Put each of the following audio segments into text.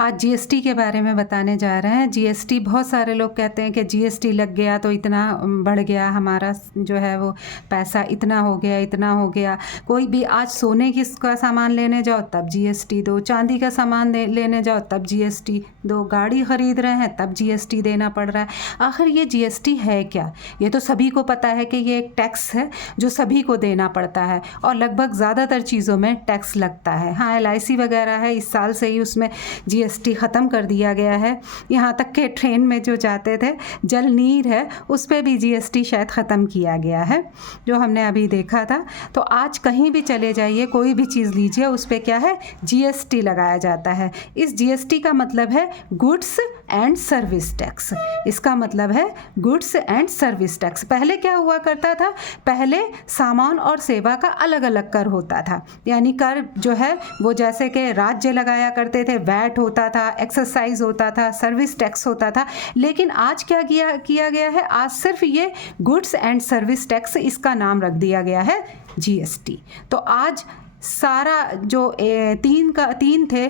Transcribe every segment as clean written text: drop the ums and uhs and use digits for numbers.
आज जीएसटी के बारे में बताने जा रहे हैं। जीएसटी, बहुत सारे लोग कहते हैं कि जीएसटी लग गया तो इतना बढ़ गया, हमारा जो है वो पैसा इतना हो गया, इतना हो गया। कोई भी आज सोने की का सामान लेने जाओ तब जीएसटी दो, चांदी का सामान लेने जाओ तब जीएसटी दो, गाड़ी ख़रीद रहे हैं तब जीएसटी देना पड़ रहा है। आखिर ये जीएसटी है क्या? ये तो सभी को पता है कि ये एक टैक्स है जो सभी को देना पड़ता है और लगभग ज़्यादातर चीज़ों में टैक्स लगता है। हाँ, LIC वगैरह है, इस साल से ही उसमें जीएसटी ख़त्म कर दिया गया है। यहाँ तक कि ट्रेन में जो जाते थे, जल नीर है, उस पर भी जीएसटी शायद ख़त्म किया गया है, जो हमने अभी देखा था। तो आज कहीं भी चले जाइए, कोई भी चीज़ लीजिए, उस पर क्या है, जीएसटी लगाया जाता है। इस जीएसटी का मतलब है गुड्स एंड सर्विस टैक्स। इसका मतलब है गुड्स एंड सर्विस टैक्स। पहले क्या हुआ करता था? पहले सामान और सेवा का अलग अलग कर होता था। यानी कर जो है वो जैसे कि राज्य लगाया करते थे, वैट होता था, एक्सरसाइज होता था, सर्विस टैक्स होता था। लेकिन आज क्या किया गया है? आज सिर्फ ये गुड्स एंड सर्विस टैक्स, इसका नाम रख दिया गया है जीएसटी। तो आज सारा जो तीन थे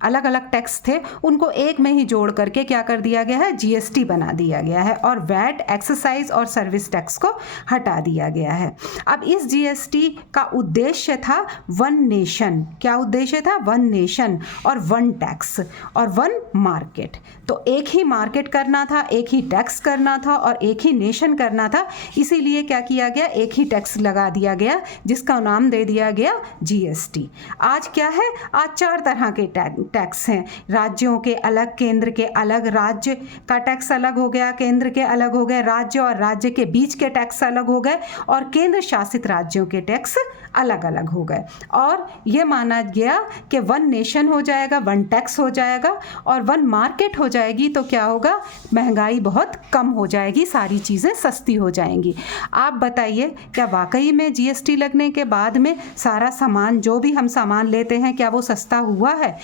अलग अलग टैक्स थे, उनको एक में ही जोड़ करके क्या कर दिया गया है, जीएसटी बना दिया गया है और वैट, एक्सरसाइज और सर्विस टैक्स को हटा दिया गया है। अब इस जीएसटी का उद्देश्य था वन नेशन। क्या उद्देश्य था? वन नेशन और वन टैक्स और वन मार्केट। तो एक ही मार्केट करना था, एक ही टैक्स करना था और एक ही नेशन करना था। इसीलिए क्या किया गया, एक ही टैक्स लगा दिया गया जिसका नाम दे दिया गया जीएसटी। आज क्या है? आज 4 तरह के टैक्स हैं। राज्यों के अलग, केंद्र के अलग। राज्य का टैक्स अलग हो गया, केंद्र के अलग हो गए, राज्य और राज्य के बीच के टैक्स अलग हो गए और केंद्र शासित राज्यों के टैक्स अलग अलग हो गए। और ये माना गया कि वन नेशन हो जाएगा, वन टैक्स हो जाएगा और वन मार्केट हो जाएगी तो क्या होगा, महंगाई बहुत कम हो जाएगी, सारी चीज़ें सस्ती हो जाएंगी। आप बताइए, क्या वाकई में जीएसटी लगने के बाद में सारा सामान, जो भी हम सामान लेते हैं, क्या वो सस्ता हुआ है?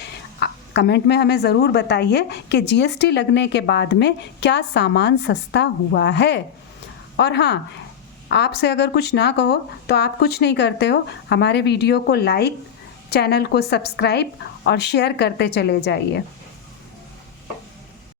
कमेंट में हमें ज़रूर बताइए कि जीएसटी लगने के बाद में क्या सामान सस्ता हुआ है। और हाँ, आपसे अगर कुछ ना कहो तो आप कुछ नहीं करते हो, हमारे वीडियो को लाइक, चैनल को सब्सक्राइब और शेयर करते चले जाइए।